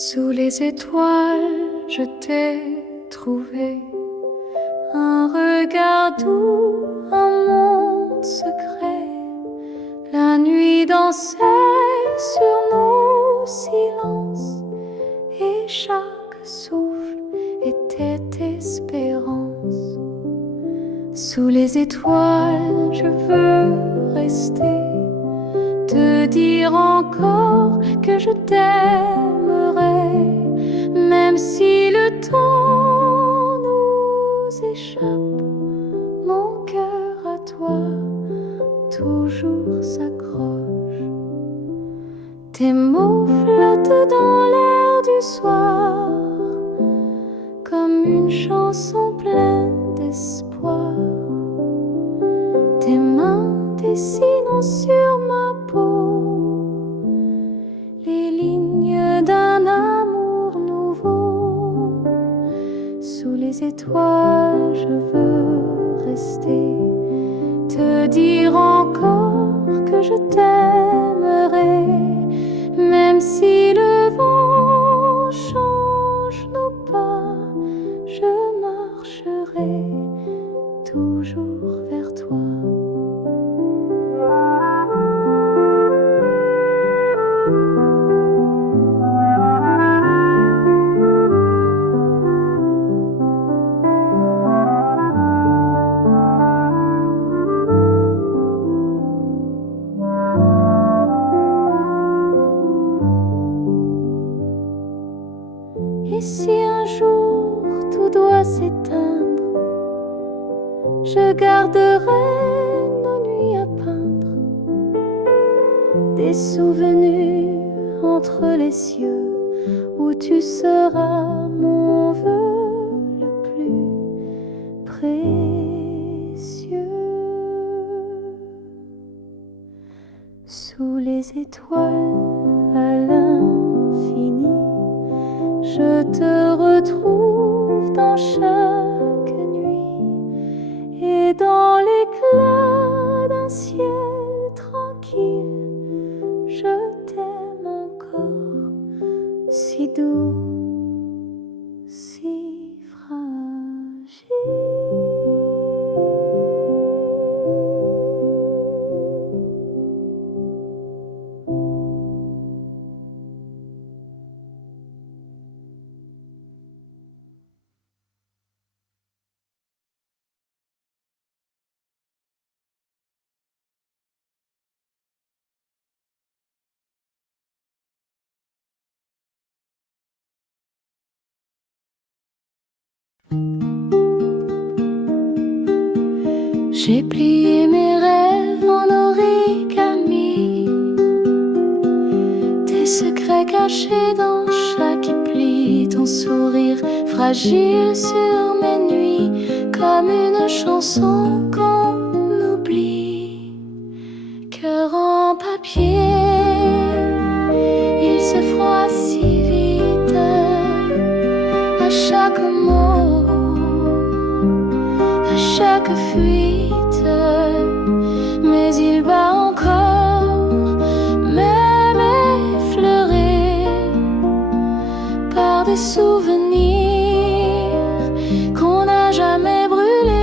Sous les étoiles, je t'ai trouvé un regard doux, un monde secret. La nuit dansait sur nos silences et chaque souffle était espérance. Sous les étoiles, je veux rester, te dire encore que je t'aimerai, même si le temps nous échappe. Mon cœur à toi toujours s'accroche. Tes mots flottent dans l'air du soir, comme une chanson pleine d'espoir. Tes mains dessinent sur ma peau les lignes d'un amour nouveau. Sous les étoiles, je veux rester, te dire encore que je t'aimerai, même si le vent change nos pas, je marcherai toujours vers toi. Et si un jour tout doit s'éteindre, je garderai nos nuits à peindre, des souvenirs entre les cieux, où tu seras mon vœu le plus précieux. Sous les étoiles à l'infini, je te retrouve dans chaque nuit et dans l'éclat d'un ciel tranquille. Je t'aime encore, si doux, si fragile. J'ai plié mes rêves en origami, tes secrets cachés dans chaque pli, ton sourire fragile sur mes nuits, comme une chanson qu'on oublie. Cœur en papier, il se froisse si vite à chaque mot, à chaque fuite. Mais il bat encore, même effleuré par des souvenirs qu'on n'a jamais brûlés.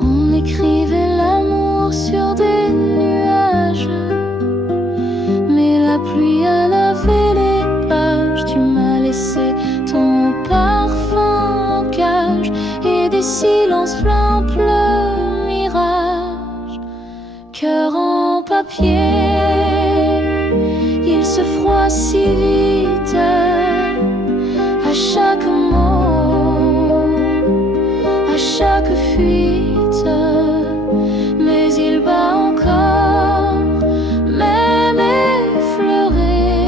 On écrivait l'amour sur des nuages, mais la pluie a lavé les pages. Tu m'as laissé ton parfum en cage et des silences pleins le mirage. Cœur en papier, il se froisse si vite à chaque mot, à chaque fuite. Mais il bat encore, même effleuré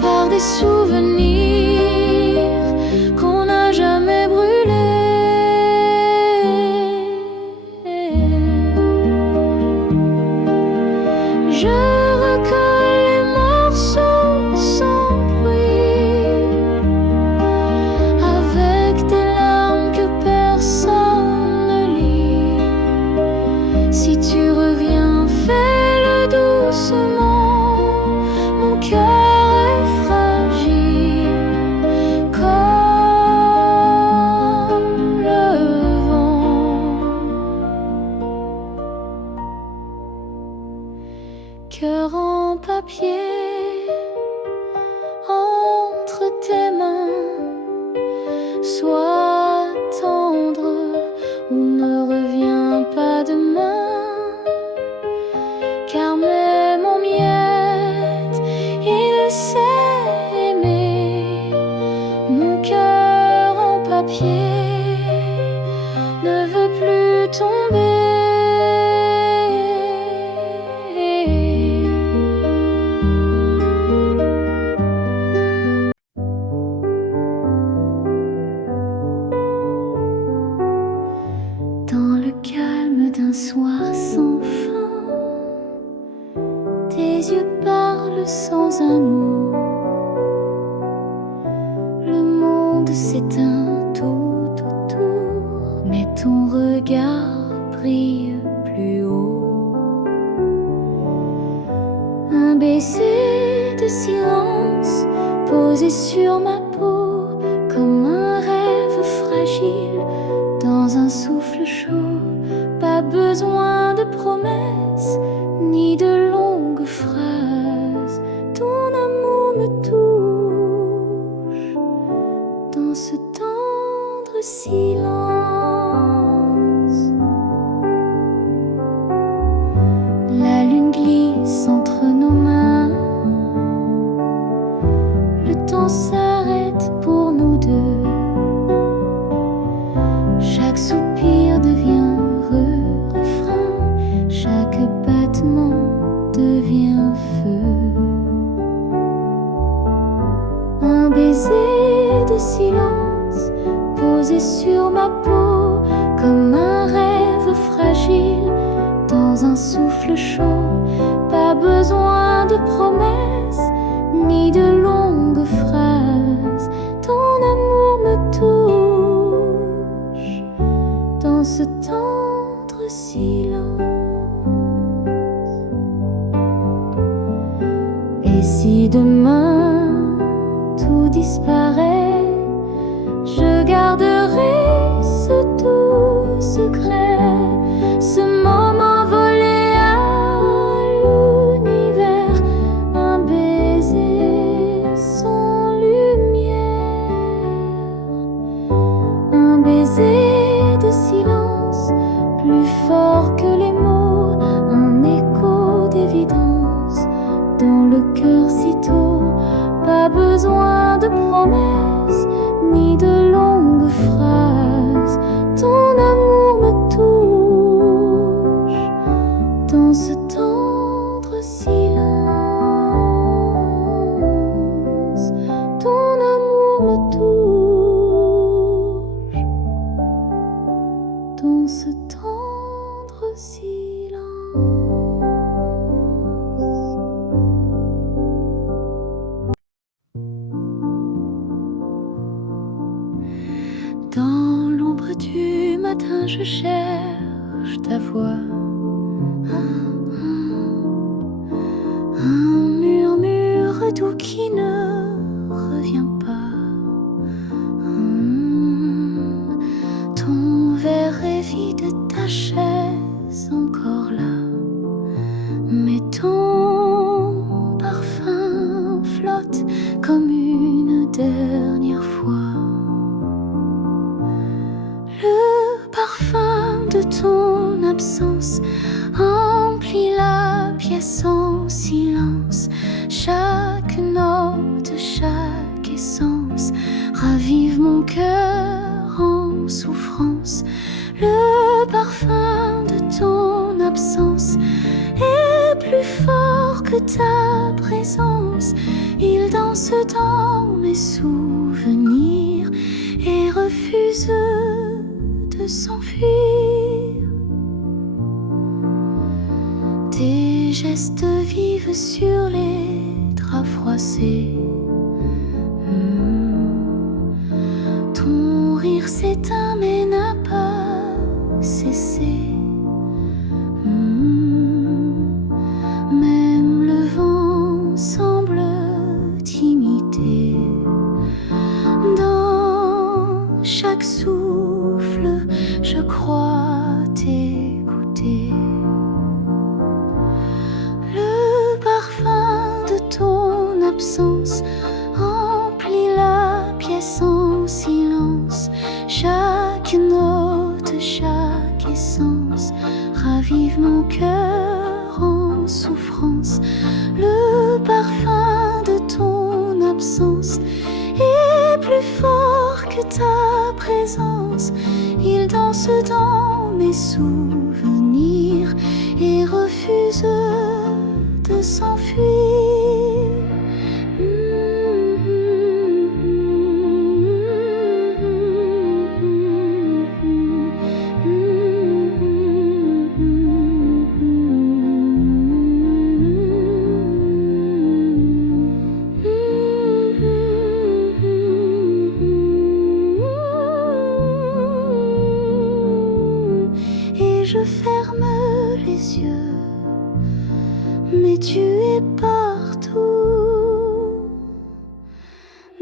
par des souvenirs qu'on n'a jamais brûlés. Je recolle les morceaux sans bruit, avec des larmes que personne Sois tendre ou ne reviens pas demain, car même en miettes il sait aimer. Mon cœur en papier ne veut plus tomber. Dans le calme d'un soir sans fin, tes yeux parlent sans un mot. Le monde s'éteint tout autour, mais ton regard brille plus haut. Un baiser de silence posé sur ma peau, comme un rêve fragile dans un souffle chaud. Pas besoin de promesses ni de longues phrases. Ton amour me touche dans ce tendre silence. La lune glisse entre nos mains, le temps s'arrête pour nous deux. Chaque soupir devient refrain, chaque battement devient feu. Un baiser de silence posé sur ma peau, comme un rêve fragile dans un souffle chaud. Pas besoin de promesses ni de longues phrases. Ton amour me touche dans ce tendre silence. Et si demain tout disparaît, je garderai ce doux secret, ce moment volé à l'univers, un baiser sans lumière, un baiser de silence plus fort que les mots, un écho d'évidence dans le cœur si tôt. Pas besoin de promesses ni de longues phrases. Ton amour me touche dans ce tendre silence. Ton amour me touche dans ce tendre silence. Dans l'ombre du matin, je cherche ta voix. Un murmure doux qui ne revient pas. Ton verre est vide, ta chaise encore là. Mais ton parfum flotte comme une dernière fois. Le parfum de ton absence emplit la pièce en silence. Chaque note, chaque essence ravive mon cœur en souffrance. Le parfum de ton absence est plus fort que ta présence. Il danse dans mes souvenirs et refuse de s'enfuir. Tes gestes vivent sur les draps froissés. Ton rire s'éteint mais n'a pas cessé. Même le vent semble t'imiter. Dans chaque souffle, je crois t'écouter. Le parfum de ton absence emplit la pièce en silence. vive mon cœur en souffrance. Le parfum de ton absence est plus fort que ta présence. Il danse dans mes souvenirs et refuse de s'enfuir. Je ferme les yeux, mais tu es partout,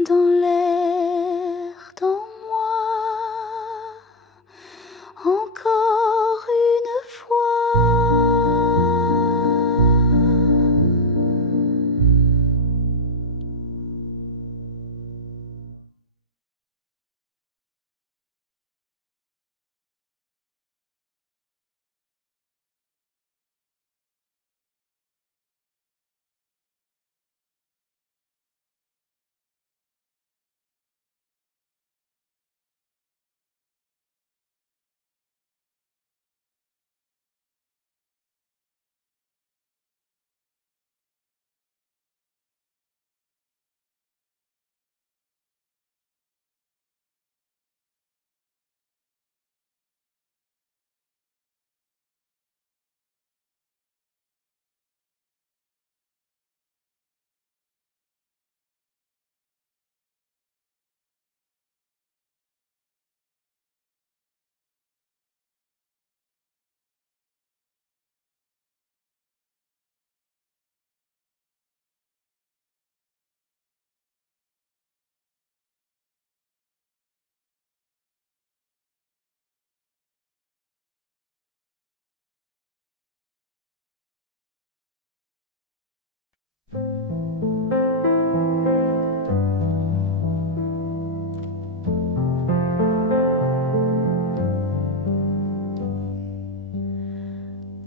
dans l'air, dans moi, encore une fois.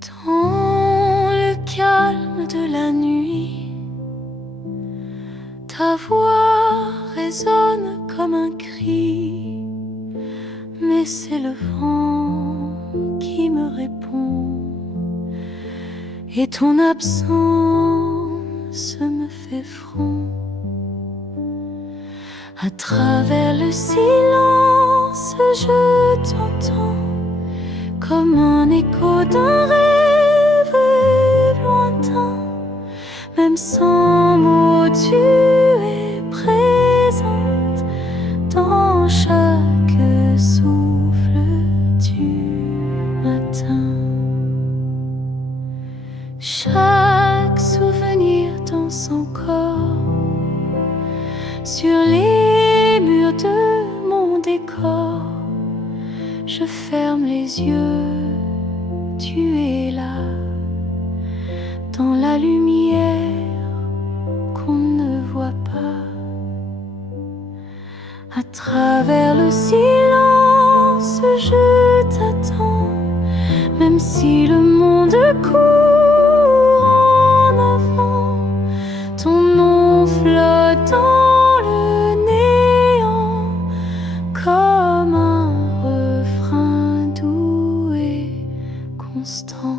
Dans le calme de la nuit, ta voix résonne comme un cri, mais c'est le vent qui me répond, et ton absence me fait front. À travers le silence, je t'entends comme un écho d'un rêve lointain. Même sans mots, tu es présente dans chaque souffle du matin. Chaque souvenir danse encore sur les murs de mon décor. Je ferme les yeux, tu es là, dans la lumière qu'on ne voit pas. À travers le silence, je t'attends, même si le monde court en avant. Ton nom flotte dans le néant comme un refrain doux et constant.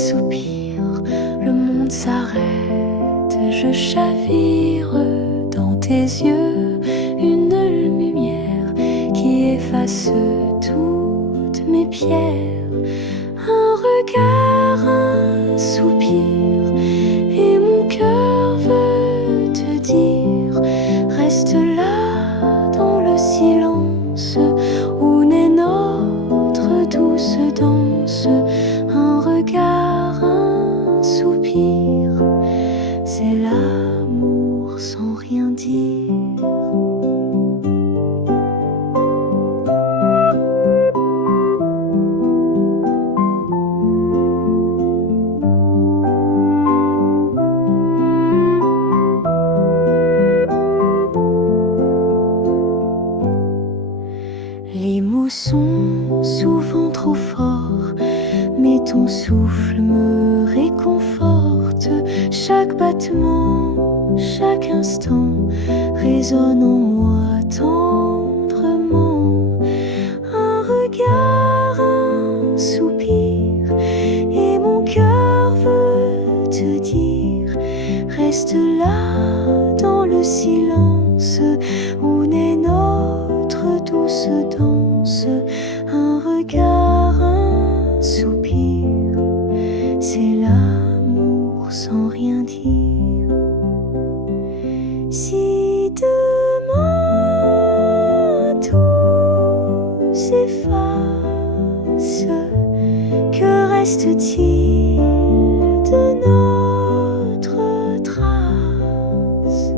soupir, le monde s'arrête, je chavire dans tes yeux, une lumière qui efface toutes mes pierres. Un regard, un soupir, et mon cœur veut te dire, reste là dans le silence où naît notre douce danse. Un regard, un soupir, c'est l'amour sans rien dire. Les mots sont souvent trop forts, mais ton souffle me réconforte. Chaque battement, chaque instant résonne en moi tendrement. Un regard, un soupir, et mon cœur veut te dire, reste là dans le silence où naît notre douce danse. Un regard, un soupir, c'est l'amour sans rien dire. Si demain tout s'efface, que reste-t-il de notre trace?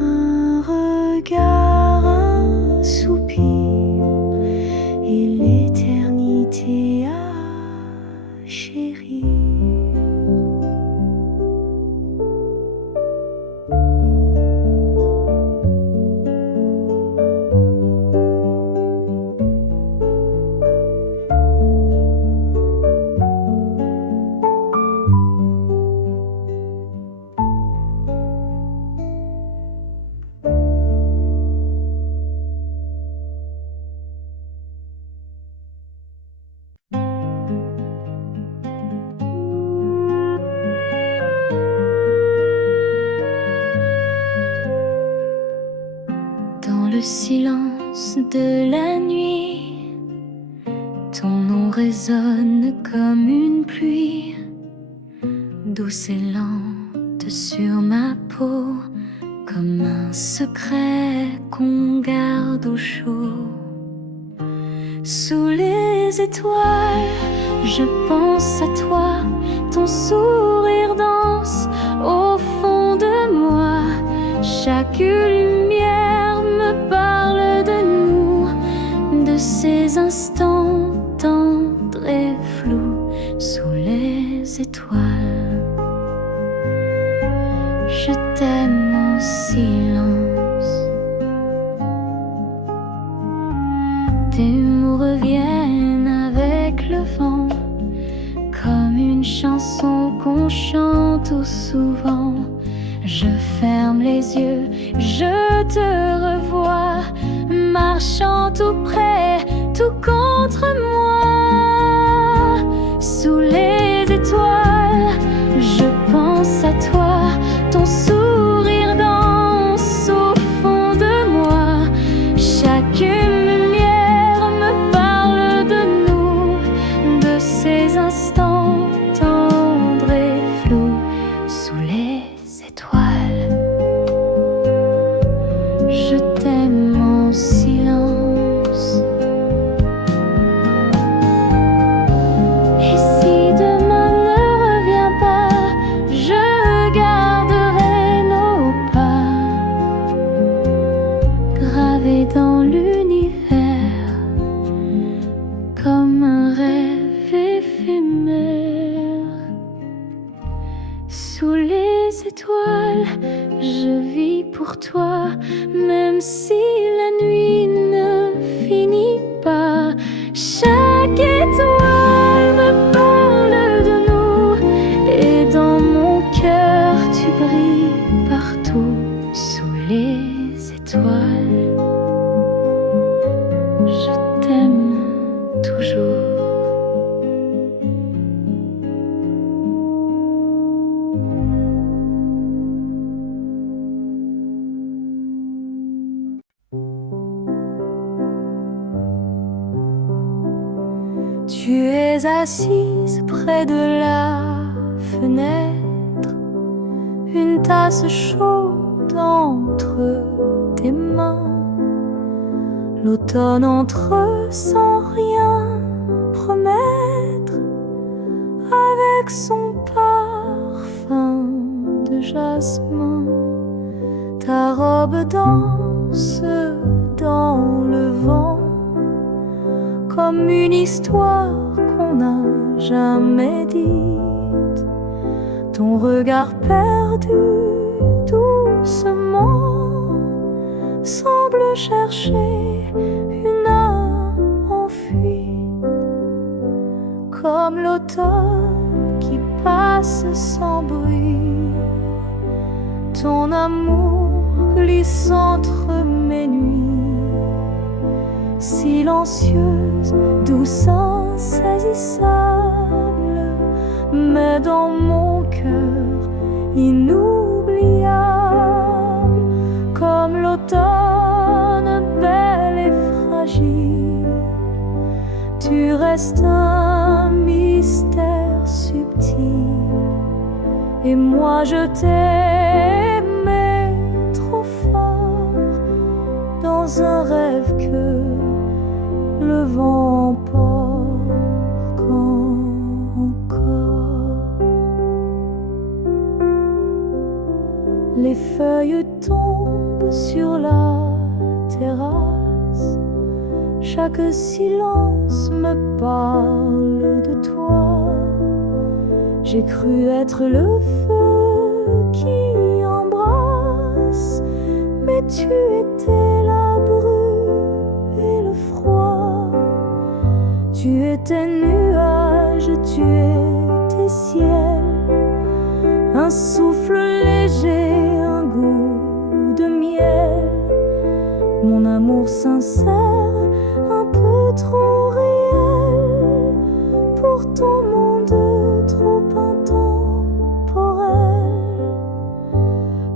Un regard, un soupir, et l'éternité à chérir. Dans le silence de la nuit, ton nom résonne comme une pluie, douce et lente sur ma peau, comme un secret qu'on garde au chaud. Sous les étoiles, je pense à toi, ton sourire danse au fond de moi. Chaque lumière me parle de nous, de ces instants tendres et flous sous les étoiles. Je t'aime en silence. Tes mots reviennent avec le vent, comme une chanson qu'on chante tout souvent. Je ferme les yeux, je te revois, marchant tout près, tout contre moi. Sous les étoiles, je pense à toi, ton sourire danse au fond de moi. Chaque lumière me parle de nous, de ces instants tendres et flous sous les étoiles. Je t'aime en silence. Et si demain ne revient pas, je garderai nos pas gravés dans l'univers comme un rêve éphémère. Sous les étoiles, je vis pour toi, même si la nuit ne finit pas. Chaque étoile me parle de nous, et dans mon cœur tu brilles partout. Sous les étoiles, je t'aime toujours. es assise près de la fenêtre, une tasse chaude entre tes mains. L'automne entre sans rien promettre, avec son parfum de jasmin. Ta robe danse dans le vent, comme une histoire qu'on n'a jamais dite. Ton regard perdu doucement semble chercher une âme en fuite, comme l'automne qui passe sans bruit. Ton amour glisse entre mes nuits, silencieuse, douce, insaisissable, mais dans mon cœur inoubliable, comme l'automne belle et fragile. Tu restes un mystère subtil, et moi je t'aimais trop fort, dans un rêve que le vent emporte encore. Les feuilles tombent sur la terrasse, chaque silence me parle de toi. J'ai cru être le feu qui embrasse, mais tu étais la bru et le froid. Tu étais nuage, tu étais ciel, un souffle léger, un goût de miel. Mon amour sincère, un peu trop réel pour ton monde trop intemporel.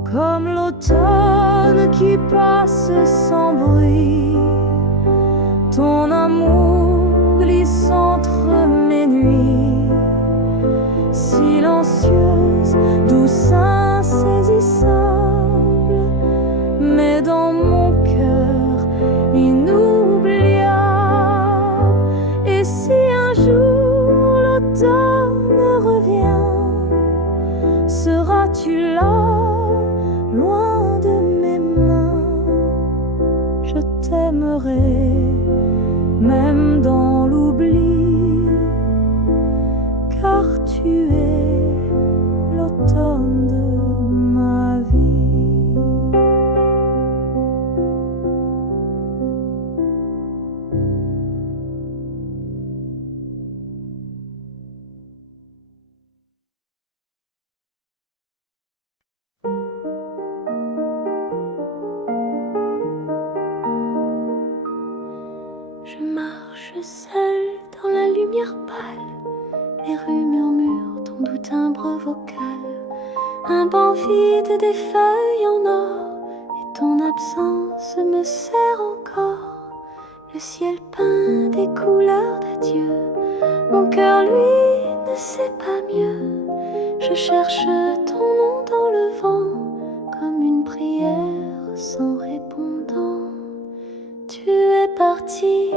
Comme l'automne qui passe sans bruit, ton amour glisse entre mes nuits, silencieuse, douce, insaisissable, mais dans mon cœur inoubliable. Et si un jour l'automne revient, seras-tu là, loin de mes mains? Je t'aimerai, même dans l'oubli, car tu es l'automne de ma vie. Je marche seule dans la lumière pâle, les rues murmurent ton doux timbre vocal. Un banc vide, des feuilles en or, et ton absence me sert encore. Le ciel peint des couleurs d'adieu, mon cœur lui ne sait pas mieux. Je cherche ton nom dans le vent, comme une prière sans répondant. Tu es parti,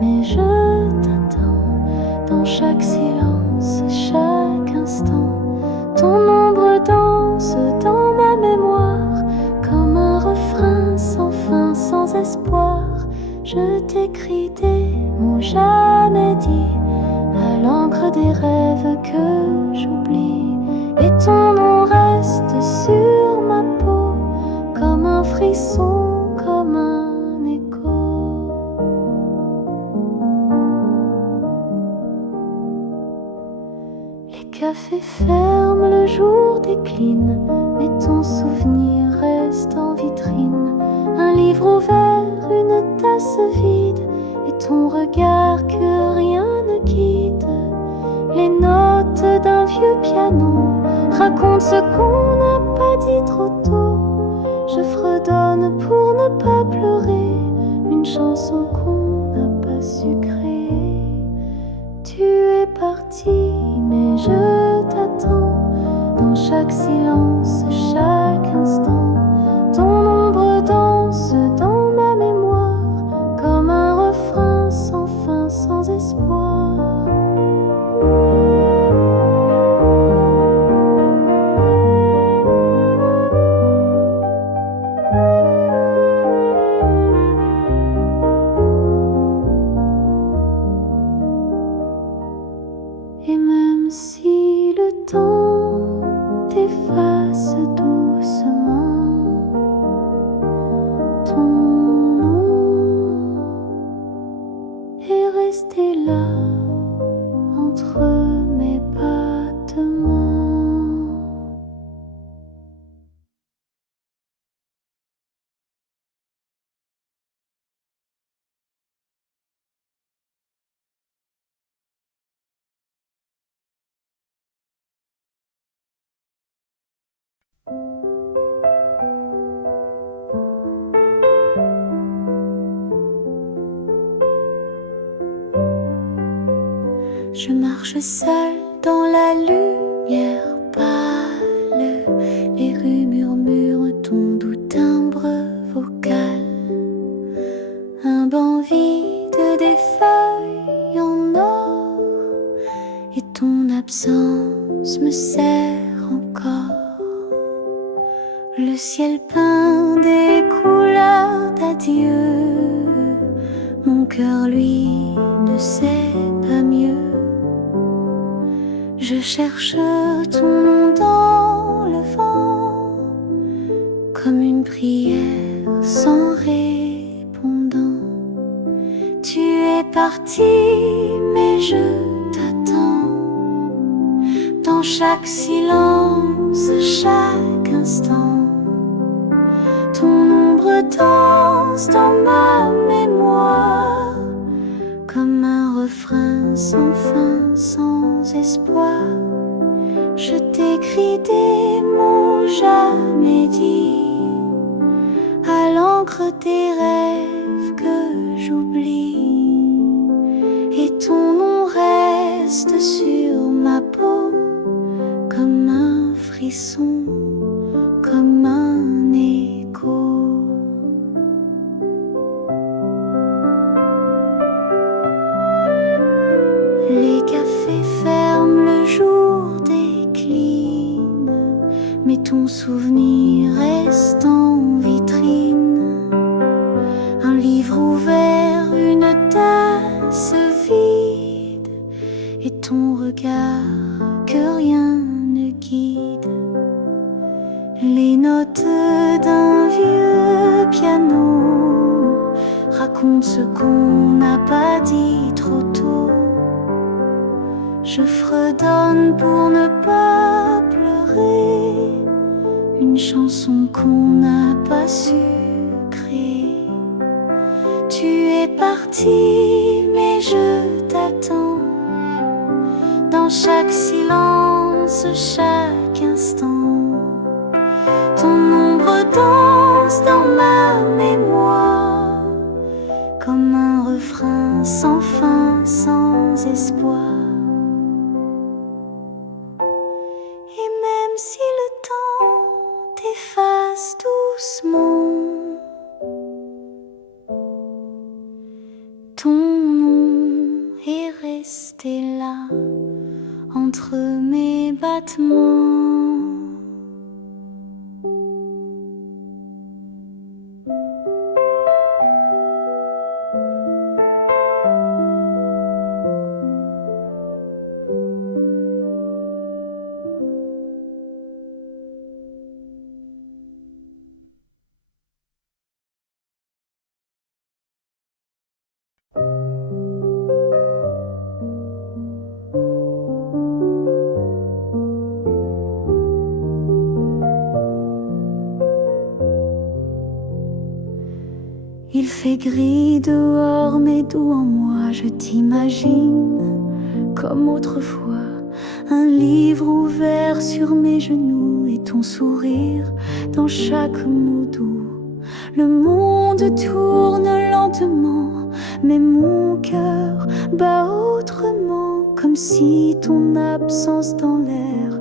mais je t'attends, dans chaque silence, chaque instant. Ton ombre danse dans ma mémoire, comme un refrain sans fin, sans espoir. Je t'écris des mots jamais dits, à l'encre des rêves que j'oublie. Et ton nom reste sur ma peau, comme un frisson, comme un écho. Les cafés ferment, le jour décline, mais ton souvenir reste en vitrine. Un livre ouvert, une tasse vide, et ton regard que rien ne guide. Les notes d'un vieux piano racontent ce qu'on n'a pas dit trop tôt. Je fredonne pour ne pas pleurer une chanson qu'on n'a pas su créer. Tu es parti, mais je t'attends dans chaque silence, chaque instant. Ton ombre danse dans ma mémoire comme un refrain sans fin, sans espoir. Et même si le temps t'efface doucement, ton nom est resté là entre mes battements. Je marche seule dans la lumière pâle. Les rues murmurent ton doux timbre vocal. Un banc vide, des feuilles en or, et ton absence me serre encore. Le ciel peint des couleurs d'adieu. Mon cœur, lui, ne sait pas mieux. Je cherche ton nom dans le vent, comme une prière sans répondant. Tu es parti, mais je t'attends dans chaque silence, chaque instant. Ton ombre danse dans ma mémoire comme un refrain sans fin, sans espoir. Je t'écris des mots jamais dits à l'encre des rêves que j'oublie, et ton nom reste sur ma peau comme un frisson, comme un écho. Les cafés ferment, le jour décline, mais ton souvenir reste en vitrine. Un livre ouvert, une tasse vide, et ton regard que rien ne guide. Les notes d'un vieux piano racontent ce qu'on n'a pas dit trop tôt. Je fredonne pour ne pas pleurer une chanson qu'on n'a pas su créer. Tu es parti, mais je t'attends dans chaque silence, chaque instant. Ton ombre danse dans ma mémoire comme un refrain sans fin, sans espoir. Et même si le temps t'efface doucement, ton nom est resté là entre mes battements. Il fait gris dehors, mais doux en moi, je t'imagine comme autrefois. Un livre ouvert sur mes genoux et ton sourire dans chaque mot doux. Le monde tourne lentement, mais mon cœur bat autrement comme si ton absence dans l'air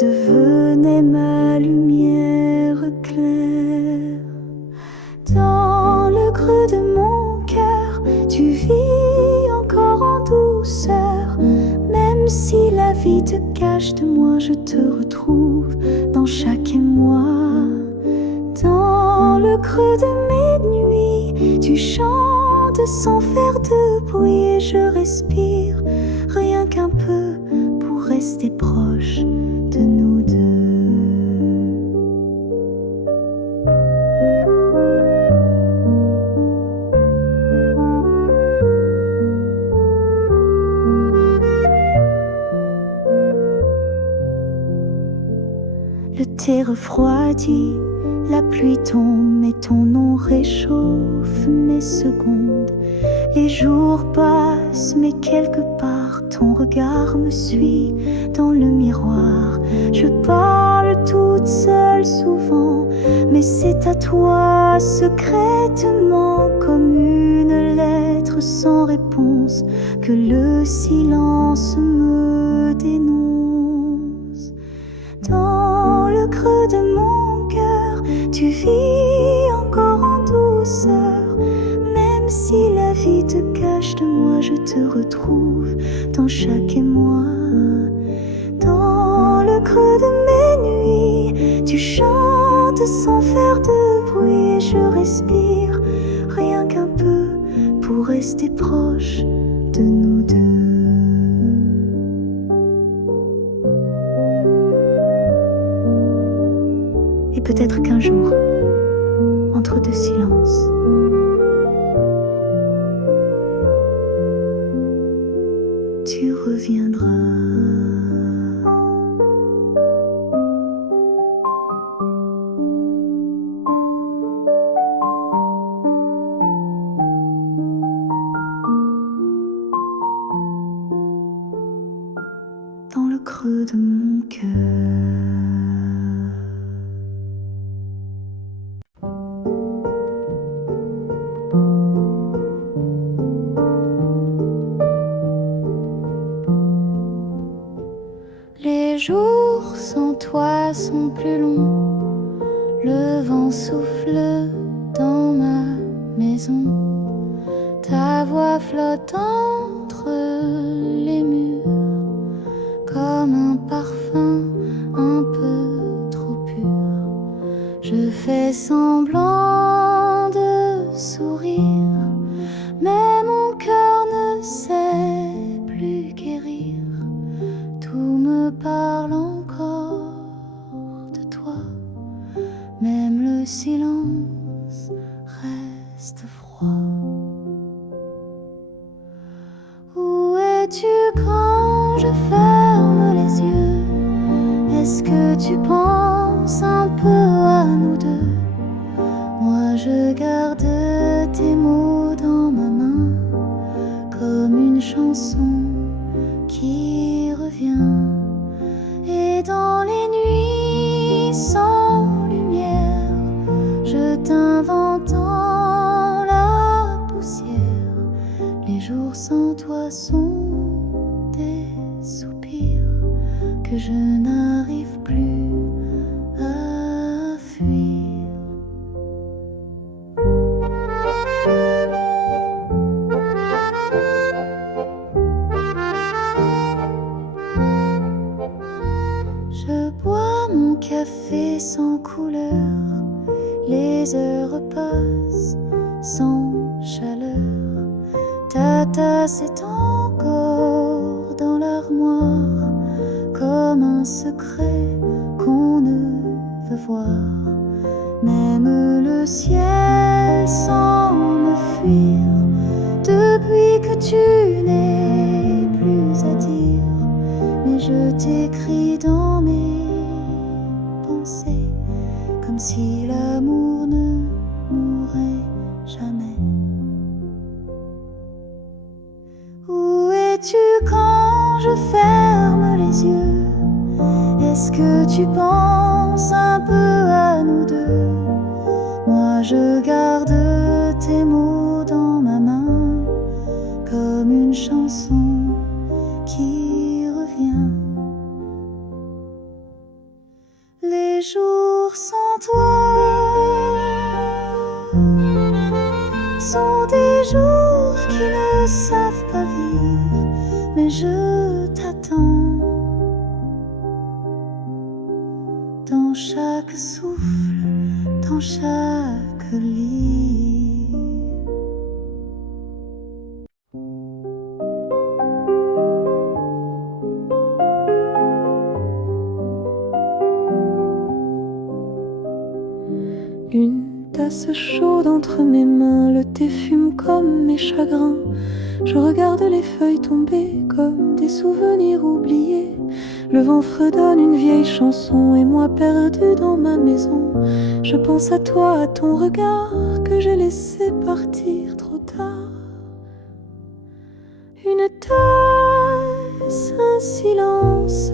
devenait ma lumière claire. Dans le creux de mon cœur, tu vis encore en douceur. Même si la vie te cache de moi, je te retrouve dans chaque émoi. Dans le creux de mes nuits, tu chantes sans faire de bruit et je respire rien qu'un peu pour rester proche de nous deux. Le thé refroidit, la pluie tombe et ton nom réchauffe mes secondes. Les jours passent, mais quelque part ton regard me suit dans le miroir. Je parle toute seule souvent, mais c'est à toi secrètement, comme une lettre sans réponse, que le silence me dénonce. Dans le creux de mon cœur, tu vis encore en douceur. Même si la vie te cache de moi, je te retrouve dans chaque émoi. Dans le creux de mes nuits, tu chantes sans faire de bruit et je respire rien qu'un peu pour rester proche de nous deux. Et peut-être qu'un jour, entre deux silences, tu reviendras. Dans le creux de mon cœur. Les jours sans toi sont plus longs, le vent souffle dans ma maison, ta voix flotte entre les murs, comme un parfum un peu trop pur. Je fais semblant de sourire, mais mon cœur ne sait plus guérir. Tout me parle encore de toi, même le silence reste froid. Où es-tu quand je ferme les yeux? Est-ce que tu penses un peu à nous deux? Moi je garde tes mots dans ma main, comme une chanson qui revient. Et dans les nuits sans lumière, je t'invente dans la poussière. Les jours sans toi sont des soupirs que je n'arrive plus à fuir. Je bois mon café sans couleur, les heures passent sans chaleur. Ta tasse est encore dans l'armoire, comme un secret qu'on ne veut voir. Même le ciel semble fuir depuis que tu n'es plus à dire. Mais je t'écris dans mes pensées, comme si l'amour ne mourrait jamais. Où es-tu quand je ferme les yeux? Est-ce que tu penses un peu à nous deux? Moi je garde tes mots dans ma main, comme une chanson qui jours sans toi sont des jours qui ne savent pas vivre, mais je t'attends dans chaque souffle, dans chaque lit. Une tasse chaude entre mes mains, le thé fume comme mes chagrins. Je regarde les feuilles tomber comme des souvenirs oubliés. Le vent fredonne une vieille chanson et moi perdu dans ma maison. Je pense à toi, à ton regard que j'ai laissé partir trop tard. Une tasse, un silence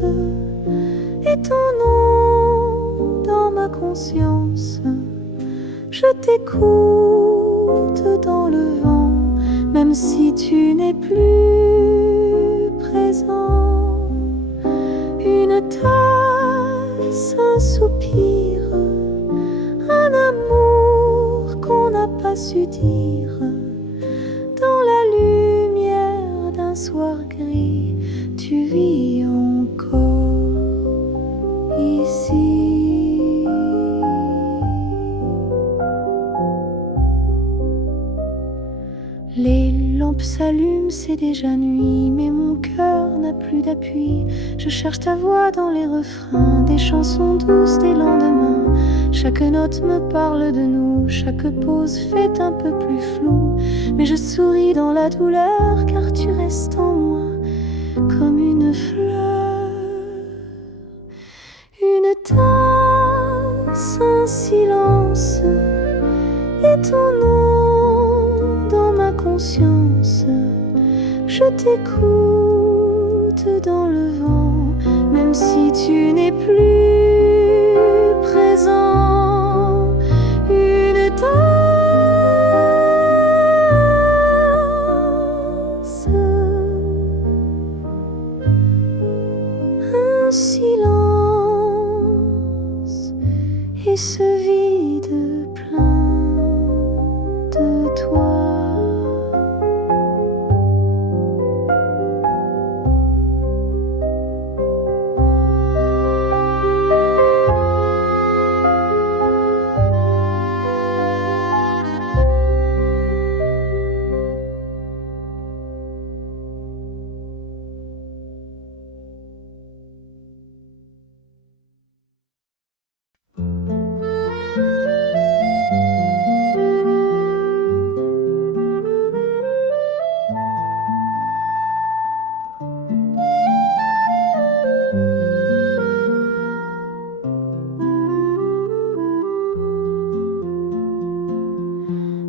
et ton nom dans ma conscience. Je t'écoute dans le vent, même si tu n'es plus présent. Une tasse, un soupir, un amour qu'on n'a pas su dire. Dans la lumière d'un soir gris, tu vis encore ici. Les lampes s'allument, c'est déjà nuit, mais mon cœur n'a plus d'appui. Je cherche ta voix dans les refrains, des chansons douces des lendemains. Chaque note me parle de nous, chaque pause fait un peu plus flou. Mais je souris dans la douleur, car tu restes en moi comme une fleur. Une tasse, un silence et ton nom dans ma conscience. Je t'écoute dans le vent, même si tu n'es plus présent. Une tasse, un silence et ce vide plein de toi.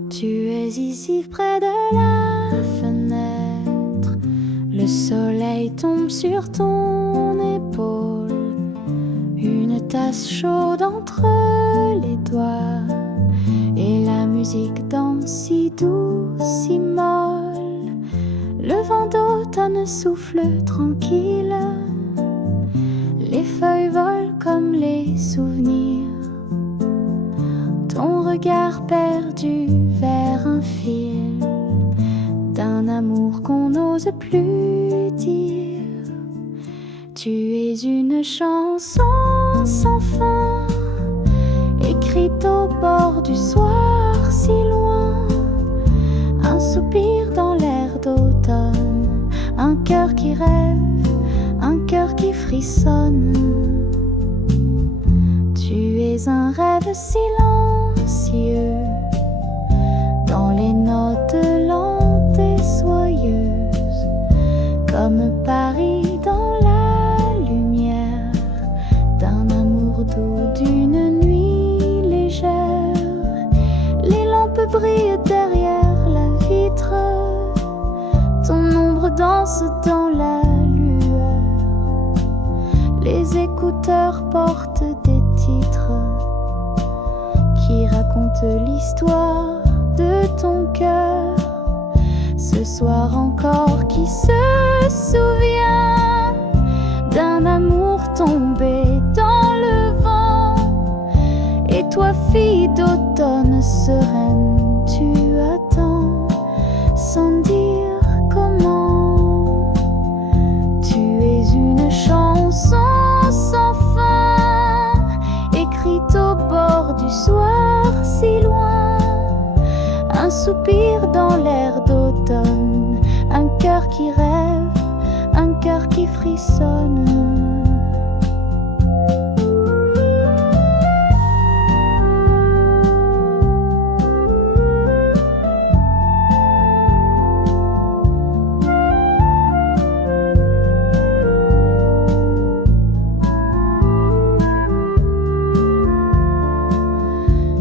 Tu es ici près de la fenêtre, le soleil tombe sur ton épaule, une tasse chaude entre les doigts, et la musique danse si douce, si molle. Le vent d'automne souffle tranquille, les feuilles volent comme les souvenirs. Ton regard perdu vers un fil d'un amour qu'on n'ose plus dire. Tu es une chanson sans fin, écrite au bord du soir si loin. Un soupir dans l'air d'automne, un cœur qui rêve, un cœur qui frissonne. Tu es un rêve silencieux, dans les notes lentes et soyeuses, comme Paris dans la lumière d'un amour doux, d'une nuit légère. Les lampes brillent derrière la vitre, ton ombre danse dans la lueur. Les écouteurs portent des titres qui racontent l'histoire de ton cœur. Ce soir encore, qui se souvient d'un amour tombé dans le vent, Toi, fille d'automne sereine, tu attends sans dire comment. Tu es une chanson sans fin, écrite au bord du soir si loin. Un soupir dans l'air d'automne, un cœur qui rêve, un cœur qui frissonne.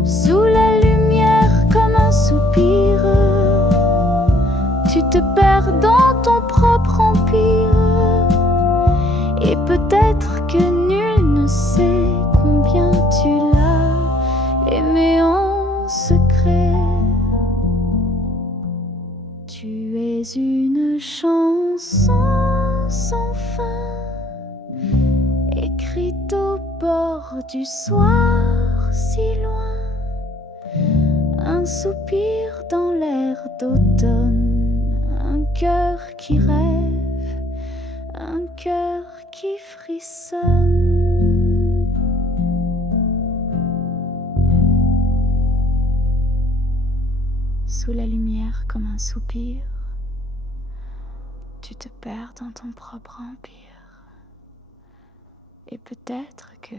Sous la lumière comme un soupir, tu te perds dans ton propre empire. Et peut-être que nul ne sait combien tu l'as aimé en secret. Tu es une chanson sans fin, écrite au bord du soir si loin. Un soupir dans l'air d'automne, un cœur qui rêve, un cœur qui frissonne. Sous la lumière comme un soupir, tu te perds dans ton propre empire. Et peut-être que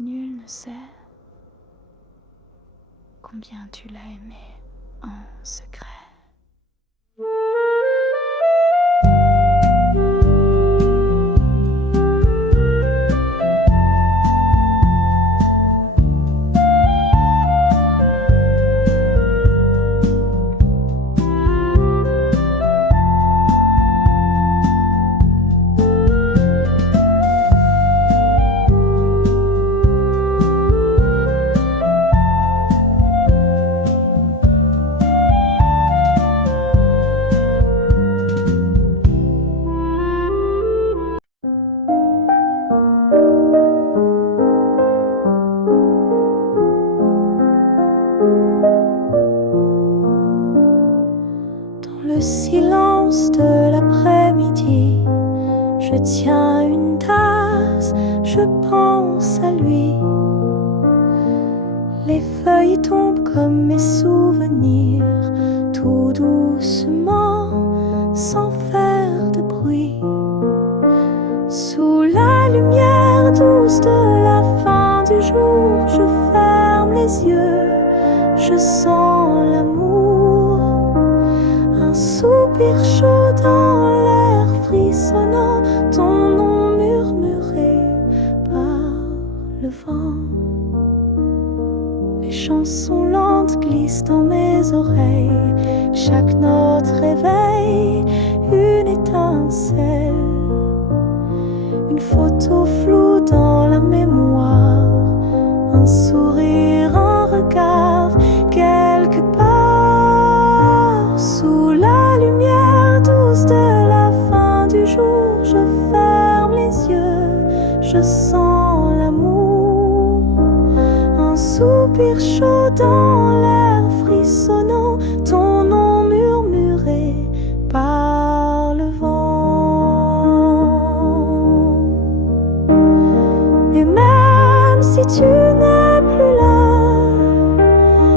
nul ne sait combien tu l'as aimé en secret. Le silence de l'après-midi, je tiens une tasse, je pense à lui. Les feuilles tombent comme mes souvenirs, tout doucement, sans faire de bruit. Sous la lumière douce de la fin du jour, je ferme les yeux, je sens l'amour. Un soupir chaud dans l'air frissonnant, ton nom murmuré par le vent. Les chansons lentes glissent dans mes oreilles, chaque note réveille une étincelle. Une photo floue dans la mémoire, un sourire, un regard, quelque part. Sous la lumière douce de la fin du jour, je ferme les yeux, je sens l'amour. Un soupir chaud dans l'air frissonnant, ton nom murmuré par le vent. Et même si tu n'es plus là,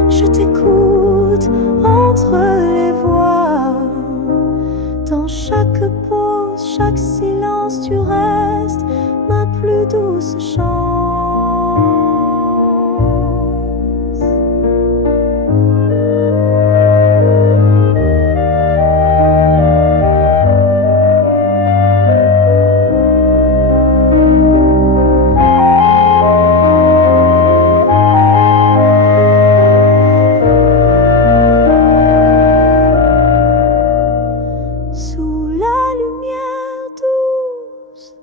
je t'écoute entre les voix. Dans chaque pause, chaque silence, tu restes ma plus douce chance. Sous la lumière douce,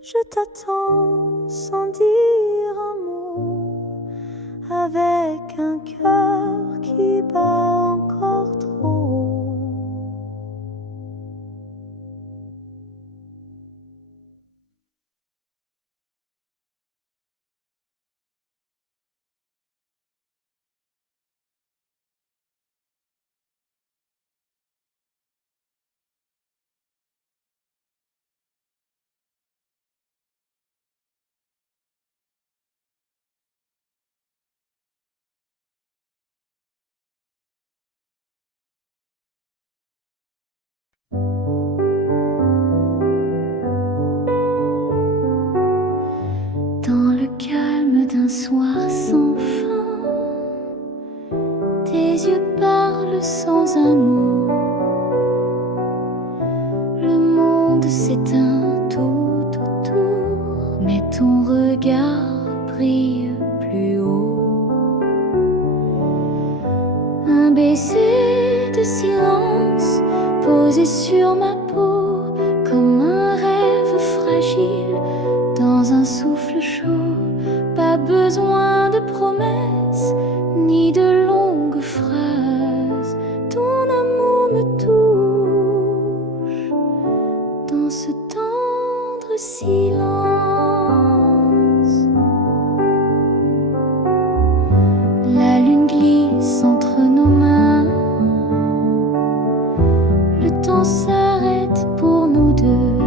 je t'attends sans dire un mot, avec un cœur qui bat encore trop. calme d'un soir sans fin. Tes yeux parlent sans un mot. Le monde s'éteint tout autour, mais ton regard brille plus haut. Un baiser de silence posé sur ma peau, comme un rêve fragile dans un souffle chaud. Pas besoin de promesses ni de longues phrases. Ton amour me touche dans ce tendre silence. La lune glisse entre nos mains. Le temps s'arrête pour nous deux.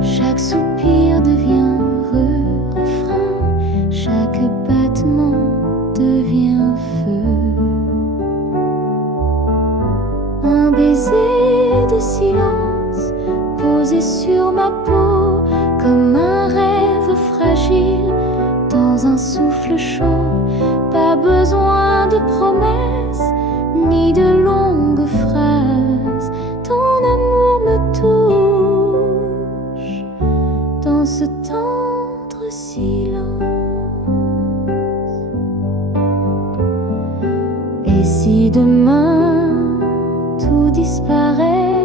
Chaque soupir devient refrain, chaque battement devient feu. Un baiser de silence posé sur ma peau, comme un rêve fragile dans un souffle chaud. Pas besoin de promesses ni de longues phrases. Ton amour me touche dans ce tendre silence. Et si demain tout disparaît,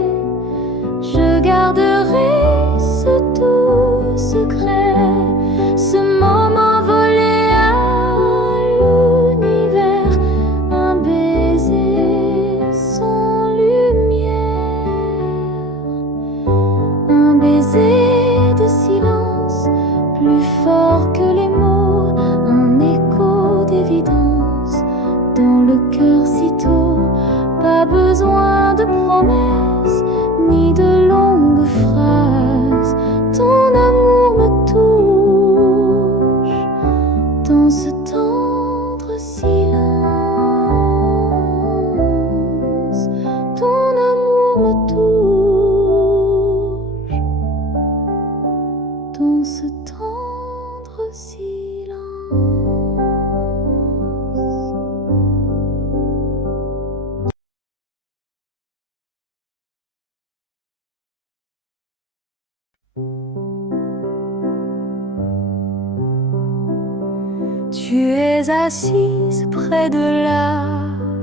je garderai ce doux secret, ce moment volé à l'univers, un baiser sans lumière, un baiser de silence plus fort que les mots, un écho d'évidence dans le cœur si tôt. Pas besoin de promesses ni de longues phrases. Ton amour me touche dans ce tendre silence. Ton amour me touche dans ce tendre silence. Tu es assise près de la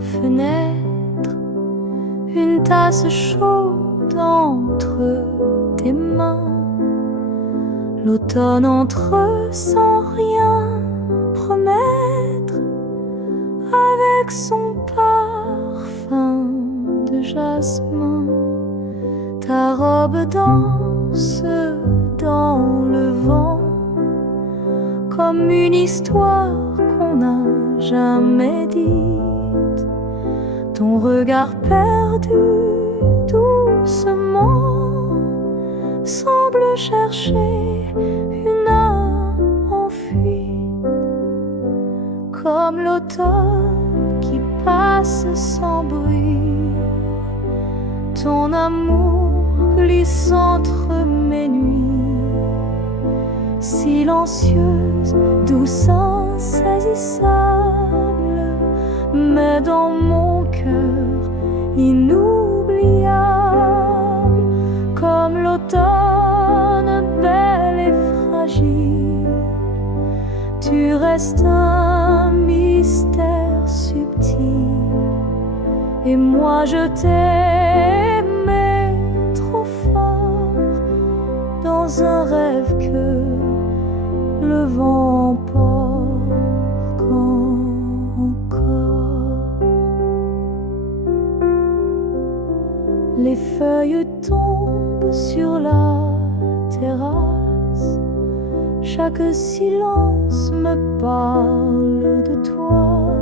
fenêtre, une tasse chaude entre tes mains. L'automne entre sans rien promettre, avec son parfum de jasmin. Ta robe danse dans le vent, comme une histoire qu'on n'a jamais dite. Ton regard perdu doucement semble chercher une âme en fuite, comme l'automne qui passe sans bruit. Ton amour glisse entre mes nuits, silencieuse, douce, insaisissable, mais dans mon cœur inoubliable, comme l'automne belle et fragile. Tu restes un mystère subtil, et moi je t'aimais trop fort, dans un rêve que le vent emporte encore. Les feuilles tombent sur la terrasse, chaque silence me parle de toi.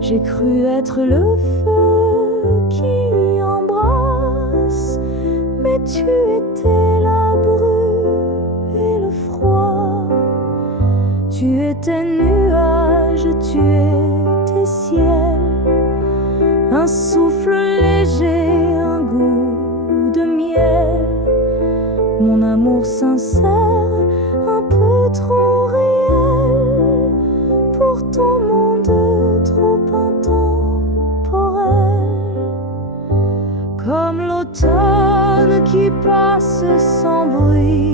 J'ai cru être le feu qui embrasse, mais tu étais la brume et le froid. Tu étais nuage, tu étais ciel, un souffle léger, un goût de miel. mon amour sincère, un peu trop réel pour ton monde trop intemporel. Comme l'automne qui passe sans bruit,